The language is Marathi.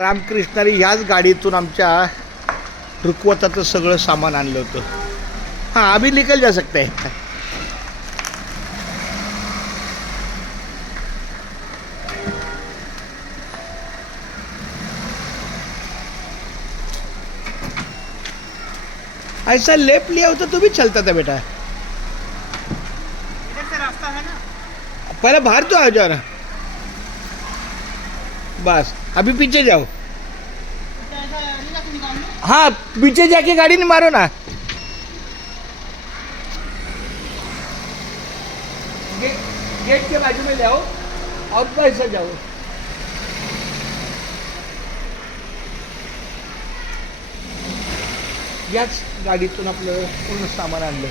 रामकृष्णाने ह्याच गाडीतून आमच्या रुकवताचं सगळं सामान आणलं होतं. हाँ अभी निकल जा सकते हैं. ऐसा लेफ्ट लिया होता तो भी चलता था बेटा. इधर से रास्ता है ना. पहले बाहर तो आ जाओ ना. बस अभी पीछे जाओ. अच्छा ऐसा रीला से निकाल लो. हाँ पीछे जाके गाड़ी नहीं मारो ना. गेट के बाजू में जाओ और पैसे जाओ. याच गाडीतून आपलं पूर्ण सामान आणलं.